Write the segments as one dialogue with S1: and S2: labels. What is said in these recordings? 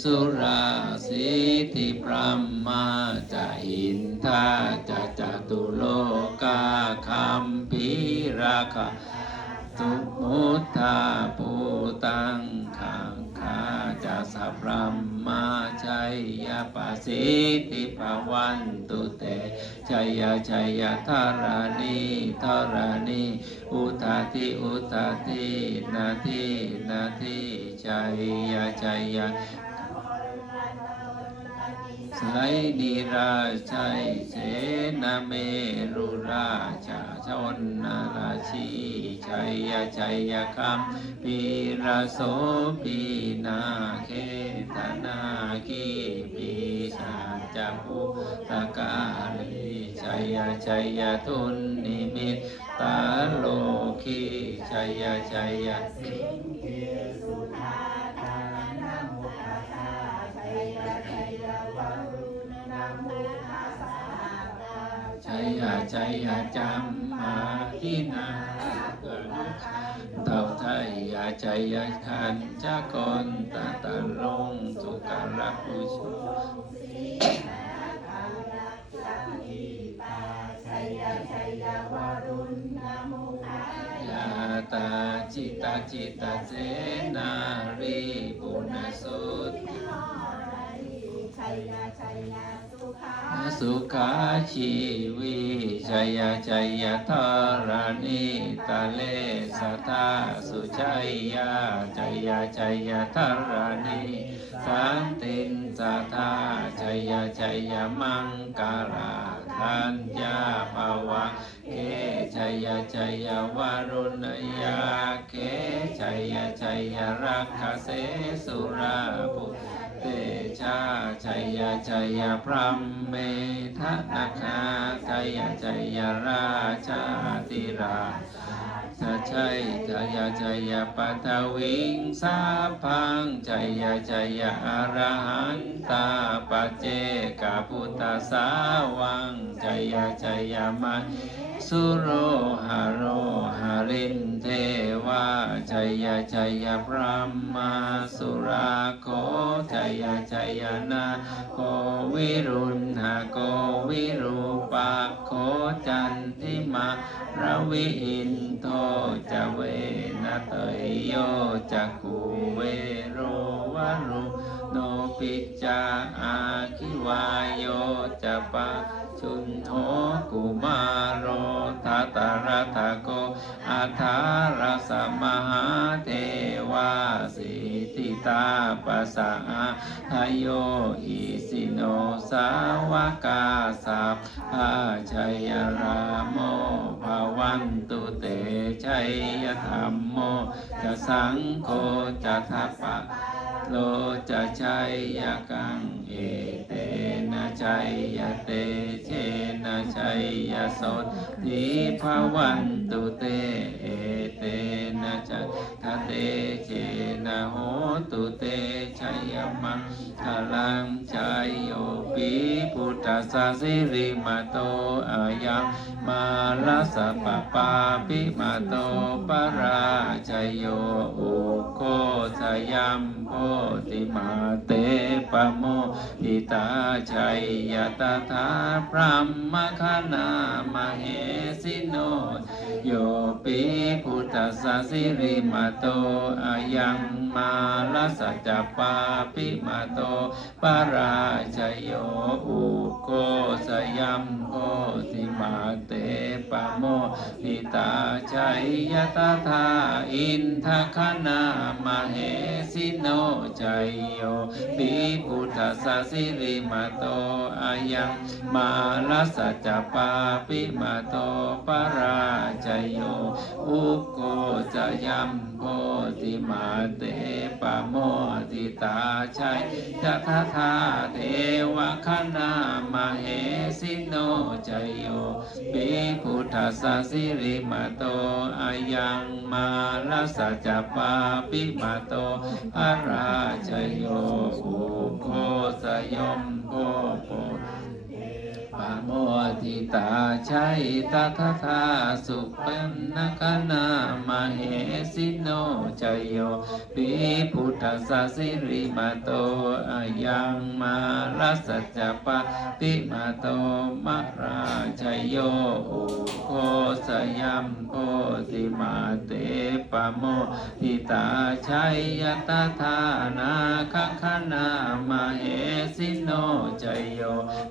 S1: สุราสิทิพระมาจะอินทาจะจตุโลกาคัมปีราคะตุมุตตาปูตัง สัพพรมาชัยยาปสิทธิภวันตุเตชัยยาชัยยาธารานีธารานีอุทาทิอุทาทินาทินาทิชัยยาชัยยไสนิราชัยเสนาเมรุราชาชนนาราชีชัยยชัยยคัมปีระโสปี ชัยยทุนนิมิตตาโลคีชัยยชัยยชัยยะชัยยะจัมมาทินาเกิดเต่าไทยยะชัยยะขันจักรตาตะลงสุการะปุช ยวา
S2: รุณนามุขา
S1: ยาตาจิตตาจิตตาเจนารีปุณสุตชัยยาชัยยาสุขาสุขาชีวิชัยยาชัยยาธรณีตาเลสัทาสุชัยยาชัยยาชัยยาธรณีสันตินสัทาชัยยาชัยยามังการา ทัญญาภวะเกชัยชัยวารุณยาเกชัยชัยรักขเสสุราภุเตชาชัยยชัยพระเมทนาคาชัยชัยราชาติรา ชชัยชัยชัยปัทวิงสาพังชัยชัยอรหันตาปัจเจกพุทธสาวังชัยชัยมัสสุโรหาโรหารินเทวา ชัยชัยพระมาสุราโคชัยชัยนาโควิรุณหาโกวิรูปะโคจันทิมาระวิอินโทจะเวนะเตยโยจะกูเวโรวารุโนปิจาอาคิวายโยจะปะชุนโทกุมารโร ตารัตโกอาทารสมหาเทวาสิทิตาปัสสะทายโยอิสิโนสาวกาสัพพาชัยรามโมภาวันตุเตชัยธรรมโมจะสังโฆจะทัปปะ โลจะชัยยกังเอเตนะชัยยเตเชนะชัยยสดทิภาวันตุเตเอเตนะชัยทะเตเชนะโหตุเตชัยมังคลัง สสิริมาโตอายังมาลสปะปาปิมาโตปราชัยโยอุโคสยัมโพติมาเตปโมหิตาชัยยตถาพระมคณามเหสิโนโยปิพุทธสสิริมาโตอายังมาลสัจจปาปิมาโตปาราชโยอุโกสยัมโพธิมาเตปโมหิตาชัยยตถาอินทคณามเหสิโนชัยโยปิพุทธสาสิริมาโตอายังมาลสัจปาปิมาโตปาราชยโยอุโกจะยัมโพธิมาเตปโมติตาชัยจะทาทาเทวคณามเหสิโนจโยปิพุทธสสิริมาโตอายังมาลสัจปาปิมาโตอาราชโยอุโกสยมโพโพป โมทิตาชัยตาทาสุปันนคณามเหสิโนจโยปิพุทธสสิริมาโตอายังมารัสจปะติมาโตมาราชโยอุ โคสยัมโพธิมาเตปโมทิตาชัยยตถานาคคณามเหสิโนจโย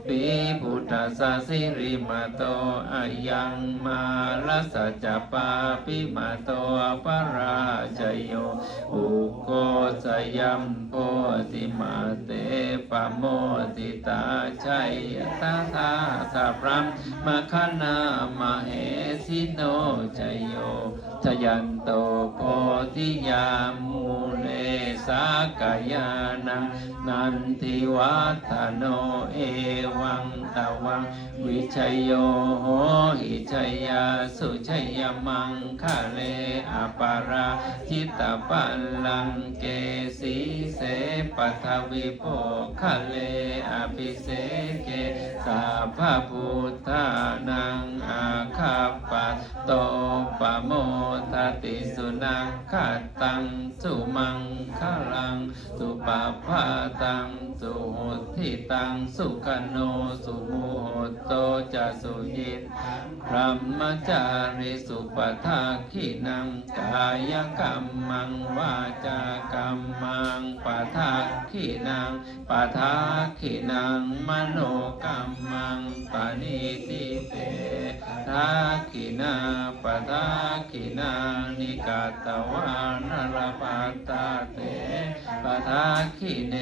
S1: ปิพุทธสสิริมาโตอายังมารัสสจปาปิมาโตปราชยโยอุโกสยัมโพธิมาเตปโมติตาชัยตาทาสัพรัมมคณามเหสิโนจยโย ทยันโตโพธิยามูเลสากายานังนันทิวัฒโนเอวังตวังวิชยโยโหหิชัยาสุชยมังคะเลอปาราจิตตปัลลังเกสีเสปัทวิโภคะเลอภิเสเกสาภาพุทธานังอาคาป โตปโมทติสุนังขัตตังสุมังคลัง สุปาพาตังสุโหทิตังสุขโนสุมุโหโตจะสุยิตพรหมจาริสุปทาขินังกายกรรมังวาจากรรมังปทาขินังปทาขินังมโนกรรมังปณิติเตทาขินาปทาขินานิกาตวานนรปัตตาเตปทาคิเน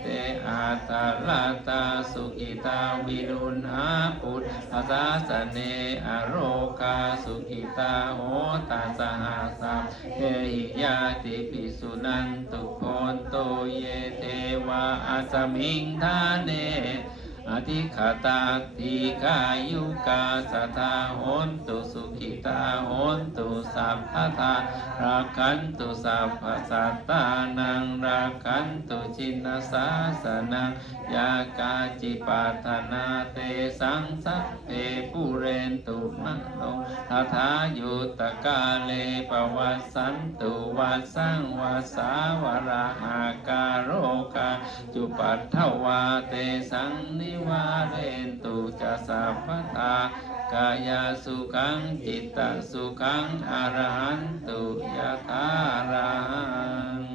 S1: เตอาตาลาตาสุกิตาวิรุณาปุตตาสาสเนอโรกาสุกิตาโหตาสหาสัพเทหิยาติปิสุนันตุโคนโตเยเทวาอาสมิงทาเน ธิคตาติกายุกาสทาโหนตุสุขิตาโหนตุสัพพทาราคันตุสัพพสัตตานังราคันตุจินสาสนังยากาจิปัฏนาเตสังสัพเพปุเรนตุมะโนทัทายุตกาเลปวัสสันตุวัสสังวัสสาวราหาการโรกาจุปัฏฐวาเตสังนิวมาเรนตุจะสัพพตากายสุขังจิตตสุขังอรหันตุยะถารัง